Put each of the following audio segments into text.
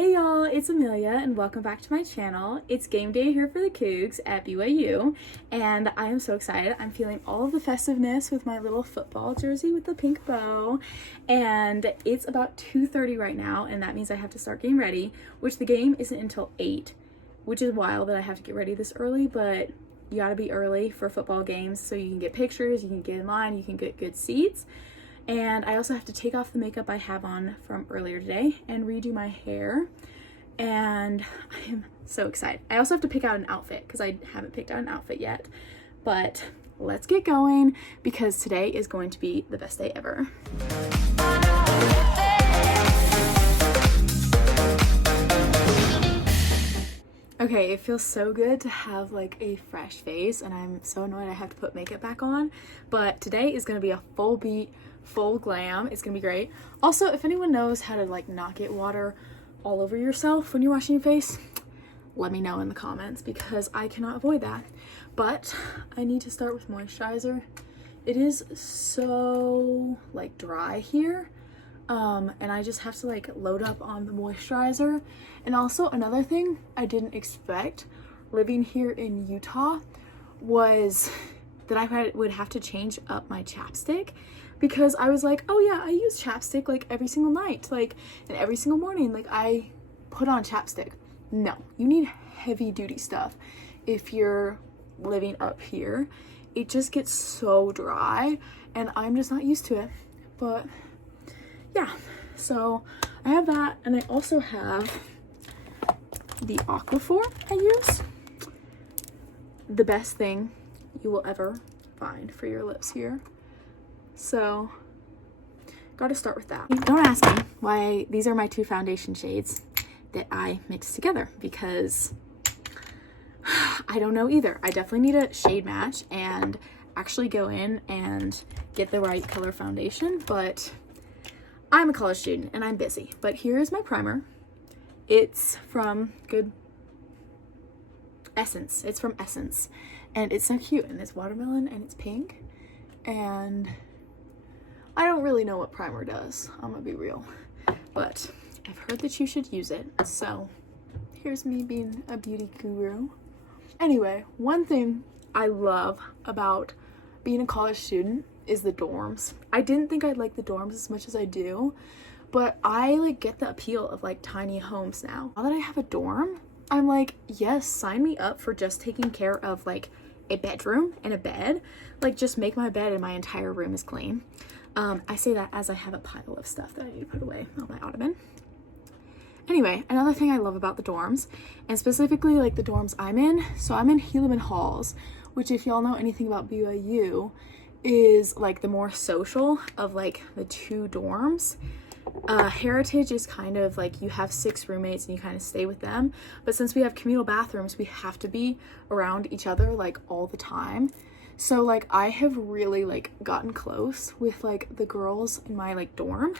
Hey y'all, it's Amelia and welcome back to my channel. It's game day here for the Cougs at BYU and I am so excited. I'm feeling all of the festiveness with my little football jersey with the pink bow, and it's about 2:30 right now, and that means I have to start getting ready, which the game isn't until 8, which is wild that I have to get ready this early, but you gotta be early for football games so you can get pictures, you can get in line, you can get good seats. And I also have to take off the makeup I have on from earlier today and redo my hair. And I am so excited. I also have to pick out an outfit because I haven't picked out an outfit yet. But let's get going because today is going to be the best day ever. Okay, it feels so good to have like a fresh face, and I'm so annoyed I have to put makeup back on. But today is gonna be a full beat, full glam. It's gonna be great. Also, if anyone knows how to like not get water all over yourself when you're washing your face, let me know in the comments because I cannot avoid that. But I need to start with moisturizer. It is so like dry here. And I just have to like load up on the moisturizer. And also another thing I didn't expect living here in Utah was that I would have to change up my chapstick, because I was like, oh yeah, I use chapstick like every single night, like, and every single morning, like I put on chapstick. No, you need heavy duty stuff if you're living up here. It just gets so dry and I'm just not used to it. But yeah, so I have that, and I also have the Aquaphor I use. The best thing you will ever find for your lips here. So gotta start with that. Don't ask me why these are my two foundation shades that I mixed together, because I don't know either. I definitely need a shade match and actually go in and get the right color foundation, but I'm a college student and I'm busy. But here is my primer. It's from Essence. It's from Essence. And it's so cute. And it's watermelon and it's pink. And I don't really know what primer does. I'm gonna be real. But I've heard that you should use it. So here's me being a beauty guru. Anyway, one thing I love about being a college student is the dorms. I didn't think I'd like the dorms as much as I do, but I like get the appeal of like tiny homes now. Now that I have a dorm, I'm like, yes, sign me up for just taking care of like a bedroom and a bed. Like, just make my bed and my entire room is clean. I say that as I have a pile of stuff that I need to put away on my ottoman. Anyway, another thing I love about the dorms, and specifically like the dorms I'm in, so I'm in Helaman Halls, which if y'all know anything about BYU, is like the more social of like the two dorms. Heritage is kind of like you have 6 roommates and you kind of stay with them, but since we have communal bathrooms, we have to be around each other like all the time. So like I have really like gotten close with like the girls in my like dorm,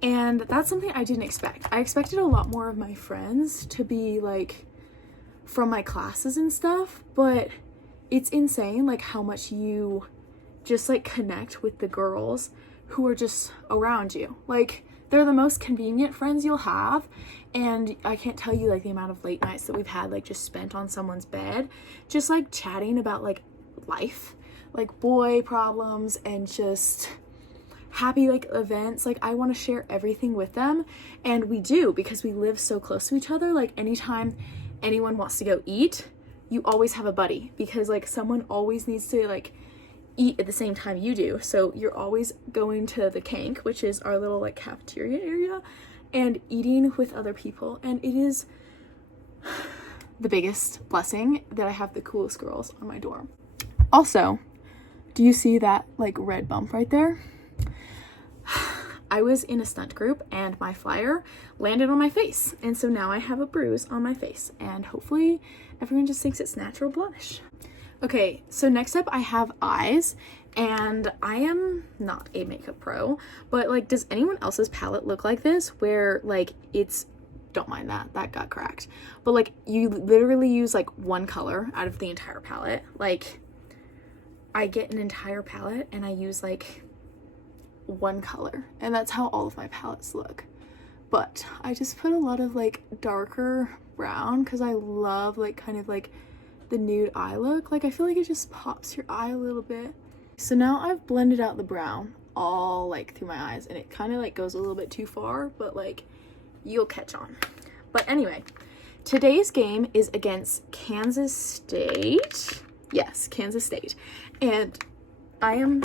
and that's something I didn't expect. I expected a lot more of my friends to be like from my classes and stuff, but it's insane like how much you just like connect with the girls who are just around you. Like, they're the most convenient friends you'll have, and I can't tell you like the amount of late nights that we've had like just spent on someone's bed, just like chatting about like life, like boy problems and just happy like events. Like, I want to share everything with them, and we do because we live so close to each other. Like, anytime anyone wants to go eat, you always have a buddy, because like someone always needs to like eat at the same time you do. So you're always going to the Kank, which is our little like cafeteria area, and eating with other people. And it is the biggest blessing that I have the coolest girls on my dorm. Also, do you see that like red bump right there? I was in a stunt group and my flyer landed on my face, and so now I have a bruise on my face, and hopefully everyone just thinks it's natural blush. Okay, so next up I have eyes, and I am not a makeup pro, but like, does anyone else's palette look like this, where like it's, don't mind that got cracked, but like you literally use like one color out of the entire palette? Like, I get an entire palette and I use like one color, and that's how all of my palettes look. but I just put a lot of like darker brown because I love like kind of like the nude eye look. Like I feel like it just pops your eye a little bit. So now I've blended out the brown all like through my eyes, and it kind of like goes a little bit too far, but like you'll catch on. But anyway, today's game is against Kansas State. Yes, Kansas State. And I am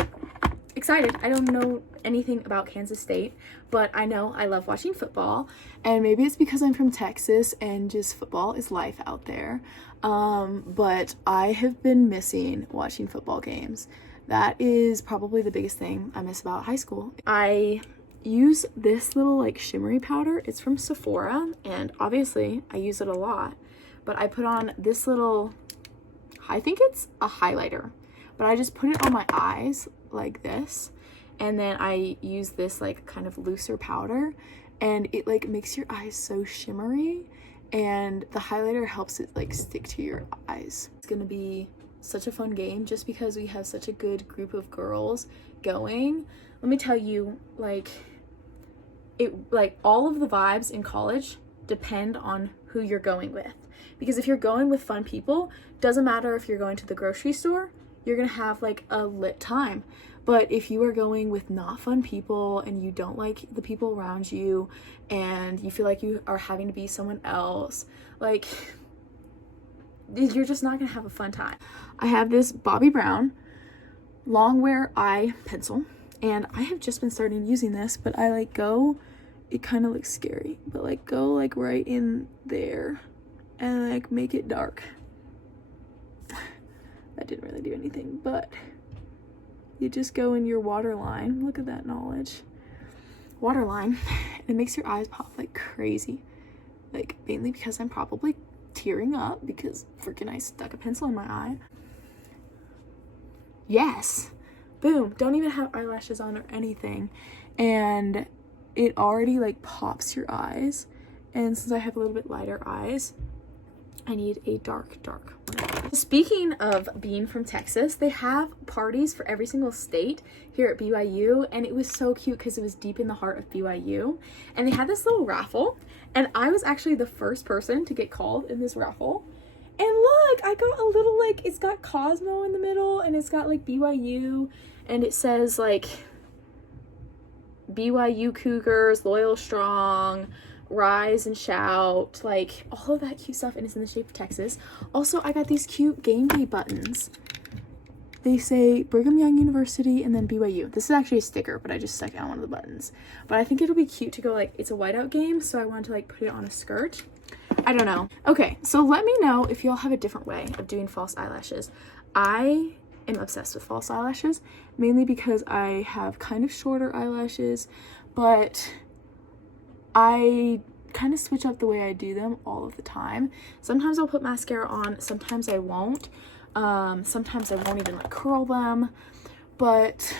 excited. I don't know anything about Kansas State, but I know I love watching football, and maybe it's because I'm from Texas and just football is life out there. But I have been missing watching football games. That is probably the biggest thing I miss about high school. I use this little like shimmery powder. It's from Sephora, and obviously I use it a lot, but I put on this little, I think it's a highlighter, but I just put it on my eyes like this, and then I use this like kind of looser powder, and it like makes your eyes so shimmery, and the highlighter helps it like stick to your eyes. It's gonna be such a fun game just because we have such a good group of girls going. Let me tell you, like all of the vibes in college depend on who you're going with, because if you're going with fun people, doesn't matter if you're going to the grocery store, you're gonna have like a lit time. But if you are going with not fun people and you don't like the people around you and you feel like you are having to be someone else, like you're just not gonna have a fun time. I have this Bobbi Brown long wear eye pencil, and I have just been starting using this, but I like go, it kind of looks scary, but like go like right in there and like make it dark. That didn't really do anything, but you just go in your waterline. Look at that knowledge. Waterline. It makes your eyes pop like crazy. Like mainly because I'm probably tearing up because freaking I stuck a pencil in my eye. Yes. Boom. Don't even have eyelashes on or anything. And it already like pops your eyes. And since I have a little bit lighter eyes, I need a dark one. Speaking of being from Texas, they have parties for every single state here at BYU, and it was so cute because it was deep in the heart of BYU, and they had this little raffle, and I was actually the first person to get called in this raffle. And look, I got a little like, it's got Cosmo in the middle, and it's got like BYU, and it says like BYU Cougars, loyal, strong, rise and shout, like all of that cute stuff, and it's in the shape of Texas. Also, I got these cute game day buttons. They say Brigham Young University and then BYU. This is actually a sticker, but I just stuck it on one of the buttons. But I think it'll be cute to go like, it's a whiteout game, so I wanted to like put it on a skirt. I don't know. Okay, so let me know if y'all have a different way of doing false eyelashes. I am obsessed with false eyelashes, mainly because I have kind of shorter eyelashes, but I kind of switch up the way I do them all of the time. Sometimes I'll put mascara on, sometimes I won't. Sometimes I won't even like curl them, but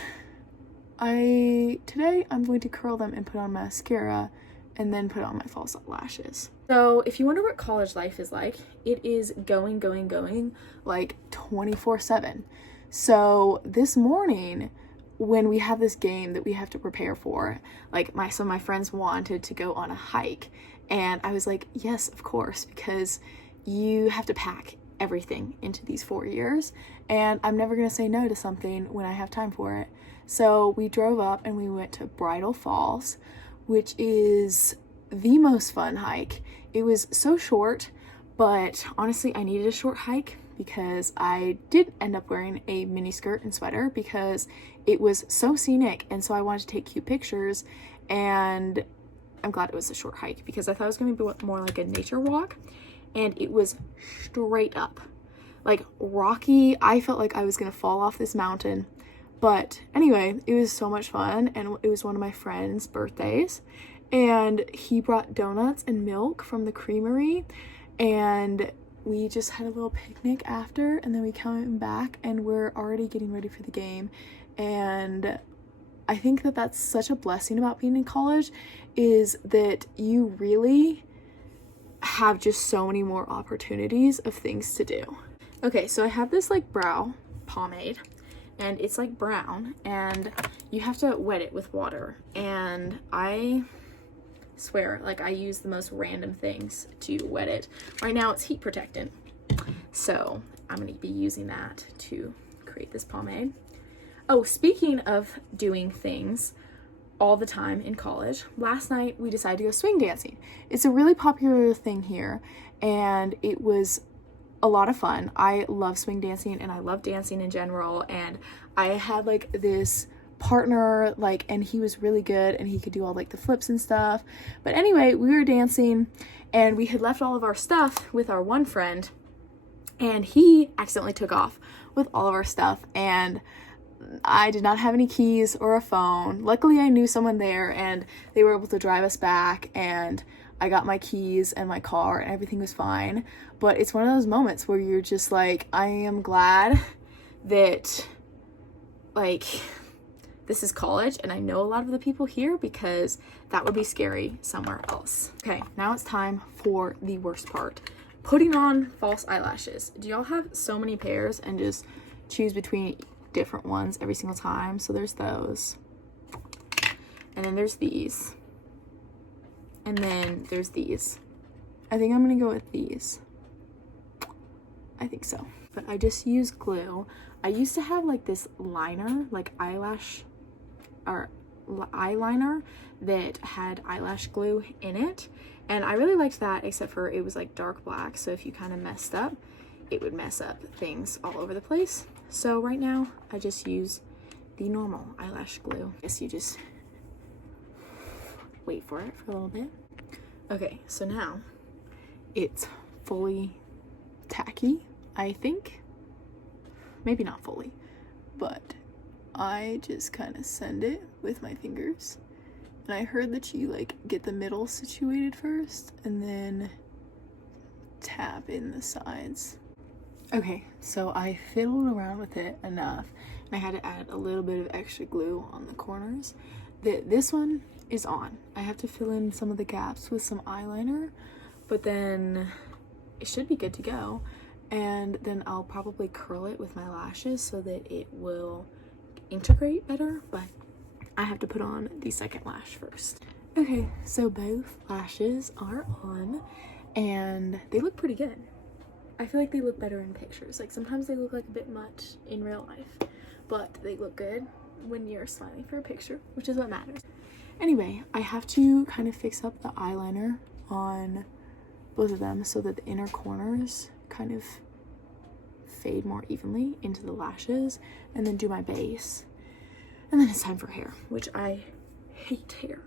today I'm going to curl them and put on mascara and then put on my false lashes. So if you wonder what college life is like, it is going like 24/7. So this morning, when we have this game that we have to prepare for, like some of my friends wanted to go on a hike, and I was like, yes, of course, because you have to pack everything into these 4 years, and I'm never gonna say no to something when I have time for it. So we drove up and we went to Bridal Falls, which is the most fun hike. It was so short, but honestly I needed a short hike because I did end up wearing a mini skirt and sweater because it was so scenic, and so I wanted to take cute pictures, and I'm glad it was a short hike because I thought it was going to be more like a nature walk, and it was straight up like rocky. I felt like I was going to fall off this mountain, but anyway, it was so much fun, and it was one of my friend's birthdays, and he brought donuts and milk from the creamery, and we just had a little picnic after, and then we came back and we're already getting ready for the game. And I think that that's such a blessing about being in college, is that you really have just so many more opportunities of things to do. Okay, so I have this like brow pomade, and it's like brown, and you have to wet it with water, and I Swear, like I use the most random things to wet it. Right now it's heat protectant, so I'm gonna be using that to create this pomade. Oh, speaking of doing things all the time in college, last night we decided to go swing dancing. It's a really popular thing here, and it was a lot of fun. I love swing dancing and I love dancing in general, and I had like this partner, like, and he was really good and he could do all like the flips and stuff. But anyway, we were dancing and we had left all of our stuff with our one friend, and he accidentally took off with all of our stuff, and I did not have any keys or a phone. Luckily I knew someone there and they were able to drive us back, and I got my keys and my car and everything was fine. But it's one of those moments where you're just like, I am glad that like this is college and I know a lot of the people here, because that would be scary somewhere else. Okay, now it's time for the worst part. Putting on false eyelashes. Do y'all have so many pairs and just choose between different ones every single time? So there's those. And then there's these. And then there's these. I think I'm gonna go with these. I think so. But I just use glue. I used to have like this liner, like eyelash or eyeliner that had eyelash glue in it, and I really liked that, except for it was like dark black, so if you kind of messed up, it would mess up things all over the place. So right now I just use the normal eyelash glue. I guess you just wait for it for a little bit. Okay, so now it's fully tacky, I think. Maybe not fully, but I just kind of send it with my fingers. And I heard that you like get the middle situated first and then tap in the sides. Okay, so I fiddled around with it enough, and I had to add a little bit of extra glue on the corners. This one is on. I have to fill in some of the gaps with some eyeliner, but then it should be good to go. And then I'll probably curl it with my lashes so that it will integrate better, but I have to put on the second lash first. Okay, so both lashes are on and they look pretty good. I feel like they look better in pictures. Like sometimes they look like a bit much in real life, but they look good when you're smiling for a picture, which is what matters. Anyway, I have to kind of fix up the eyeliner on both of them so that the inner corners kind of fade more evenly into the lashes, and then do my base. And then it's time for hair, which I hate hair.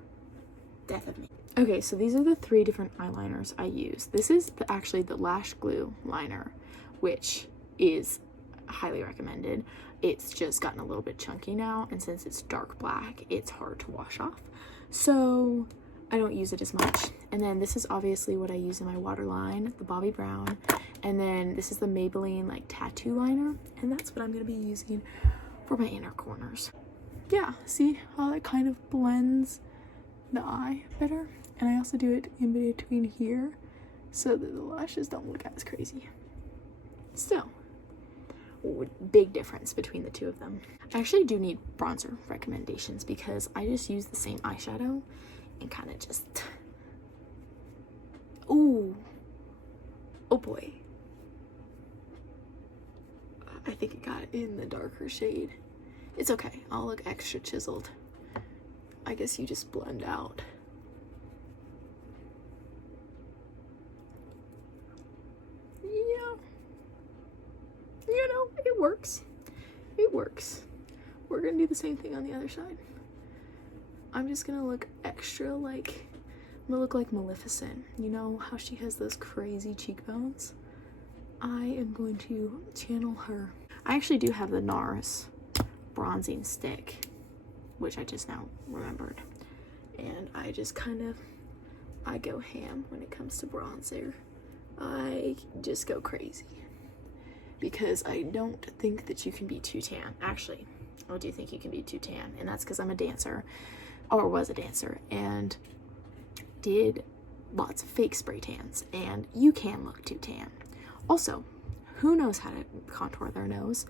Death of me. Okay, so these are the 3 different eyeliners I use. This is actually the lash glue liner, which is highly recommended. It's just gotten a little bit chunky now, and since it's dark black, it's hard to wash off. So I don't use it as much. And then this is obviously what I use in my waterline, the Bobbi Brown. And then this is the Maybelline like tattoo liner, and that's what I'm gonna be using for my inner corners. Yeah, see how it kind of blends the eye better? And I also do it in between here so that the lashes don't look as crazy. Still, big difference between the two of them. I actually do need bronzer recommendations because I just use the same eyeshadow and kind of just, ooh, oh boy. I think it got in the darker shade. It's okay, I'll look extra chiseled. I guess you just blend out. Yeah. You know, it works. It works. We're gonna do the same thing on the other side. I'm just gonna look extra like, I'm gonna look like Maleficent. You know how she has those crazy cheekbones? I am going to channel her. I actually do have the NARS bronzing stick, which I just now remembered. And I just kind of, I go ham when it comes to bronzer. I just go crazy. Because I don't think that you can be too tan. Actually, I do think you can be too tan. And that's because I'm a dancer, or was a dancer, and did lots of fake spray tans. And you can look too tan. Also, who knows how to contour their nose?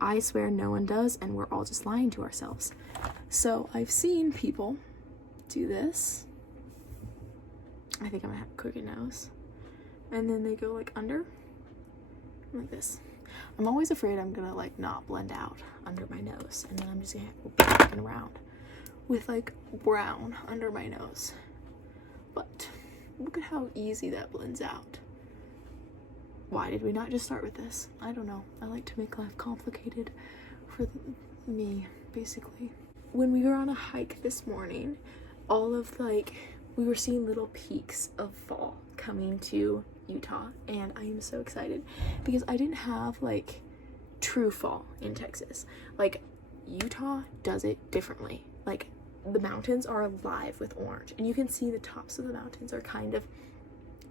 I swear no one does, and we're all just lying to ourselves. So I've seen people do this, I think I'm gonna have a crooked nose. And then they go like under, like this. I'm always afraid I'm gonna like not blend out under my nose, and then I'm just gonna go back and around with like brown under my nose. But look at how easy that blends out. Why did we not just start with this? I don't know. I like to make life complicated for me, basically. When we were on a hike this morning, we were seeing little peaks of fall coming to Utah, and I am so excited because I didn't have like true fall in Texas. Like, Utah does it differently. Like, the mountains are alive with orange, and you can see the tops of the mountains are kind of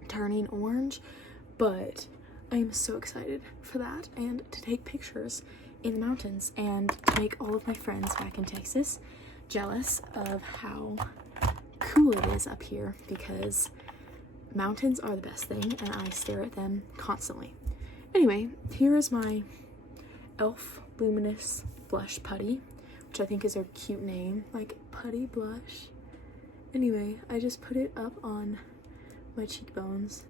turning orange, but I am so excited for that and to take pictures in the mountains and to make all of my friends back in Texas jealous of how cool it is up here, because mountains are the best thing and I stare at them constantly. Anyway, here is my e.l.f. Luminous Blush Putty, which I think is a cute name, like Putty Blush. Anyway, I just put it up on my cheekbones.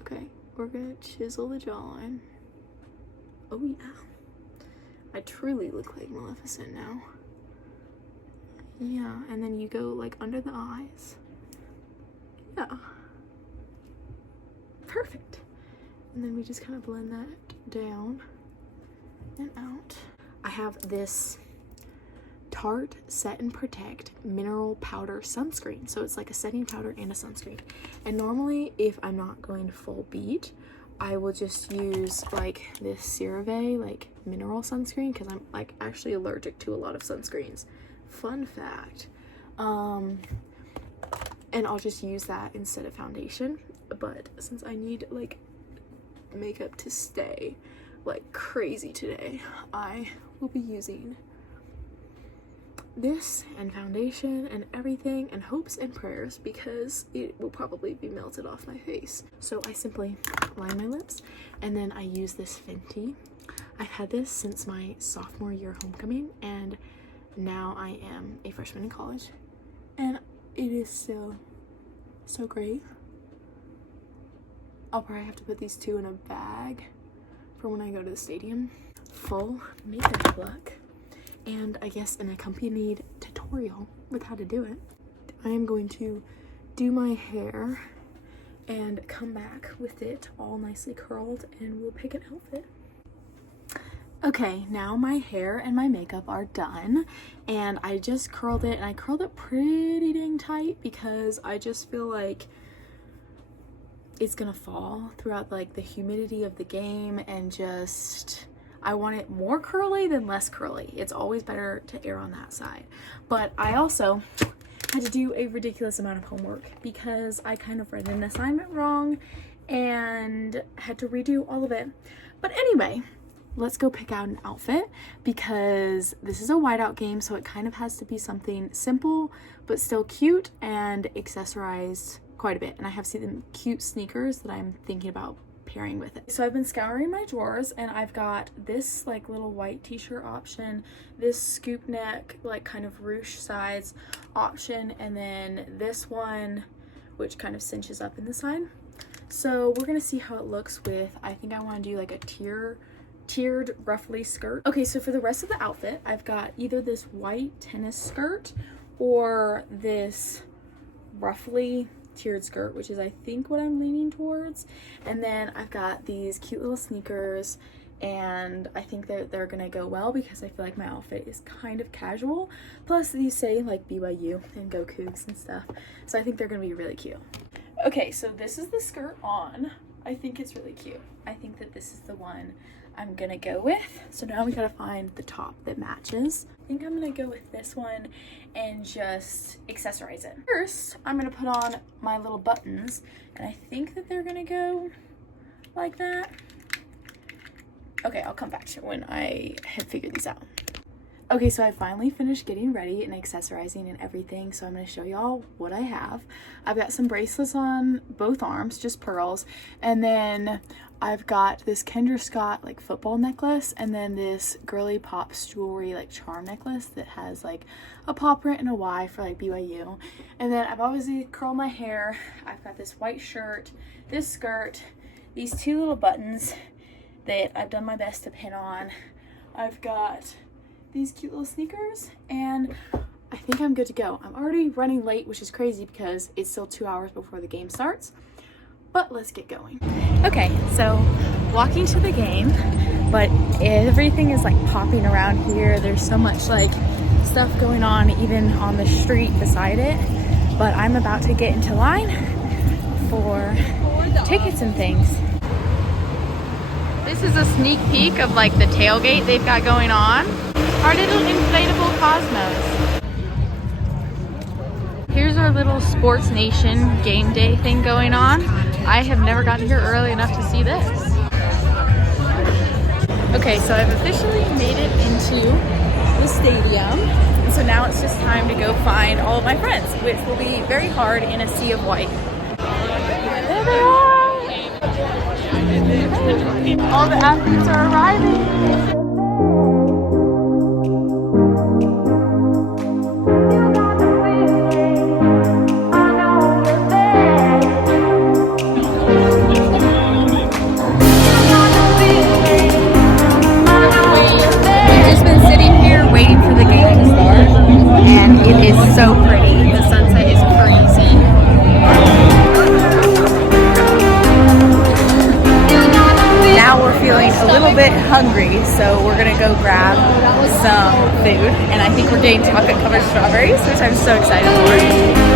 Okay, we're gonna chisel the jawline. Oh yeah. I truly look like Maleficent now. Yeah, and then you go like under the eyes. Yeah. Perfect. And then we just kind of blend that down and out. I have this Tarte Set and Protect Mineral Powder Sunscreen. So it's like a setting powder and a sunscreen. And normally, if I'm not going full beat, I will just use like this CeraVe like mineral sunscreen, because I'm like actually allergic to a lot of sunscreens. Fun fact. And I'll just use that instead of foundation. But since I need like makeup to stay like crazy today, I will be using this and foundation and everything and hopes and prayers, because it will probably be melted off my face. So I simply line my lips, and then I use this Fenty. I've had this since my sophomore year homecoming, and now I am a freshman in college, and it is so great. I'll probably have to put these two in a bag for when I go to the stadium. Full makeup look, and I guess an accompanied tutorial with how to do it. I am going to do my hair and come back with it all nicely curled, and we'll pick an outfit. Okay, now my hair and my makeup are done, and I just curled it, and I curled it pretty dang tight because I just feel like it's gonna fall throughout like the humidity of the game, and just I want it more curly than less curly. It's always better to err on that side. But I also had to do a ridiculous amount of homework because I kind of read an assignment wrong and had to redo all of it. But anyway, let's go pick out an outfit, because this is a whiteout game, so it kind of has to be something simple but still cute and accessorized quite a bit. And I have some cute sneakers that I'm thinking about pairing with it. So I've been scouring my drawers, and I've got this like little white t-shirt option, this scoop neck like kind of ruche sides option, and then this one which kind of cinches up in the side. So we're gonna see how it looks with, I think I want to do like a tiered ruffly skirt. Okay, so for the rest of the outfit, I've got either this white tennis skirt or this ruffly tiered skirt, which is I think what I'm leaning towards. And then I've got these cute little sneakers, and I think that they're gonna go well because I feel like my outfit is kind of casual. Plus these say like BYU and go Cougs and stuff, so I think they're gonna be really cute. Okay, so this is the skirt on. I think it's really cute. I think that this is the one I'm gonna go with. So now we gotta find the top that matches. I think I'm gonna go with this one and just accessorize it. First, I'm gonna put on my little buttons, and I think that they're gonna go like that. Okay, I'll come back to it when I have figured these out. Okay, so I finally finished getting ready and accessorizing and everything, so I'm going to show y'all what I have. I've got some bracelets on both arms, just pearls, and then I've got this Kendra Scott like football necklace, and then this Girly Pops jewelry like charm necklace that has like a paw print and a Y for like BYU. And then I've obviously curled my hair. I've got this white shirt, this skirt, these two little buttons that I've done my best to pin on. I've got these cute little sneakers, and I think I'm good to go. I'm already running late, which is crazy because it's still 2 hours before the game starts, but let's get going. Okay, so walking to the game, but everything is like popping around here. There's so much like stuff going on even on the street beside it, but I'm about to get into line for tickets and things. This is a sneak peek of like the tailgate they've got going on. Our little inflatable cosmos. Here's our little Sports Nation game day thing going on. I have never gotten here early enough to see this. Okay, so I've officially made it into the stadium. And so now it's just time to go find all of my friends, which will be very hard in a sea of white. There they are! All the athletes are arriving! So pretty. The sunset is crazy. Now we're feeling a little bit hungry, so we're gonna go grab some food, and I think we're getting chocolate covered strawberries, which I'm so excited for.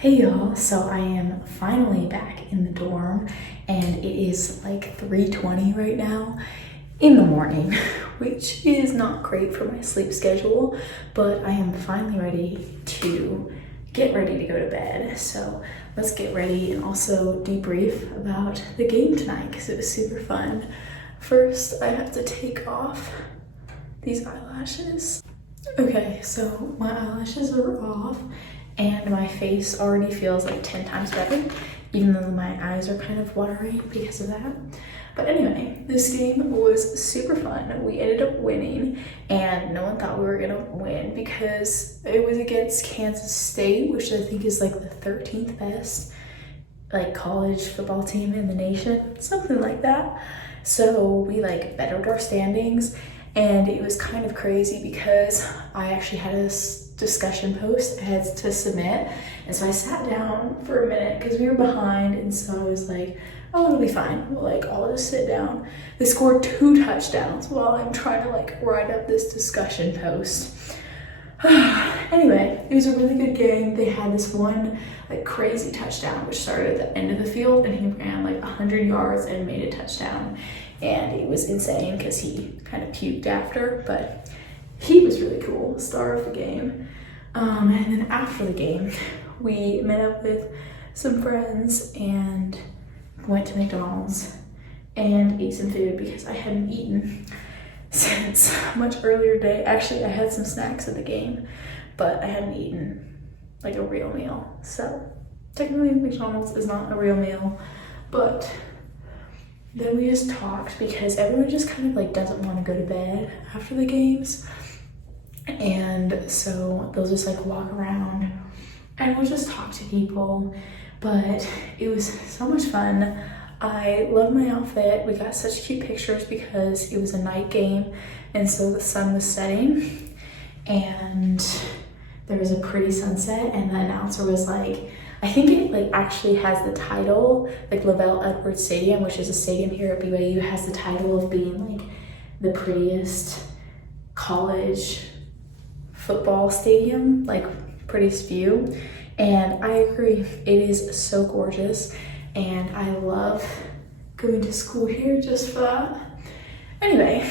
Hey y'all, so I am finally back in the dorm, and it is like 3:20 right now in the morning, which is not great for my sleep schedule, but I am finally ready to get ready to go to bed. So let's get ready and also debrief about the game tonight because it was super fun. First, I have to take off these eyelashes. Okay, so my eyelashes are off, and my face already feels like 10 times better, even though my eyes are kind of watering because of that. But anyway, this game was super fun. We ended up winning, and no one thought we were gonna win because it was against Kansas State, which I think is like the 13th best like college football team in the nation, something like that. So we like bettered our standings, and it was kind of crazy because I actually had a discussion post I had to submit, and so I sat down for a minute because we were behind, and so I was like, oh, it'll be fine, like I'll just sit down. They scored 2 touchdowns while I'm trying to like write up this discussion post. Anyway, it was a really good game. They had this one like crazy touchdown which started at the end of the field, and he ran like 100 yards and made a touchdown, and it was insane because he kind of puked after, but he was really cool, star of the game. And then after the game, we met up with some friends and went to McDonald's and ate some food because I hadn't eaten since much earlier today. Actually, I had some snacks at the game, but I hadn't eaten like a real meal. So technically McDonald's is not a real meal, but then we just talked because everyone just kind of like doesn't want to go to bed after the games. And so they'll just like walk around and we'll just talk to people. But it was so much fun. I love my outfit. We got such cute pictures because it was a night game, and so the sun was setting, and there was a pretty sunset, and the announcer was like, I think it like actually has the title, like Lavelle Edwards Stadium, which is a stadium here at BYU, has the title of being like the prettiest college football stadium, like prettiest view. And I agree, it is so gorgeous, and I love going to school here just for that. Anyway,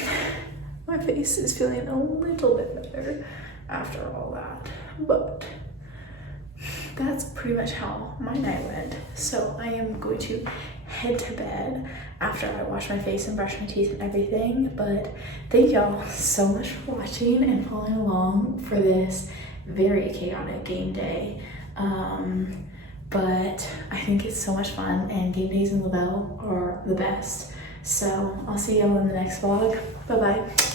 my face is feeling a little bit better after all that, but that's pretty much how my night went. So I am going to head to bed after I wash my face and brush my teeth and everything. But thank y'all so much for watching and following along for this very chaotic game day. But I think it's so much fun, and game days in Lavelle are the best. So I'll see y'all in the next vlog. Bye bye.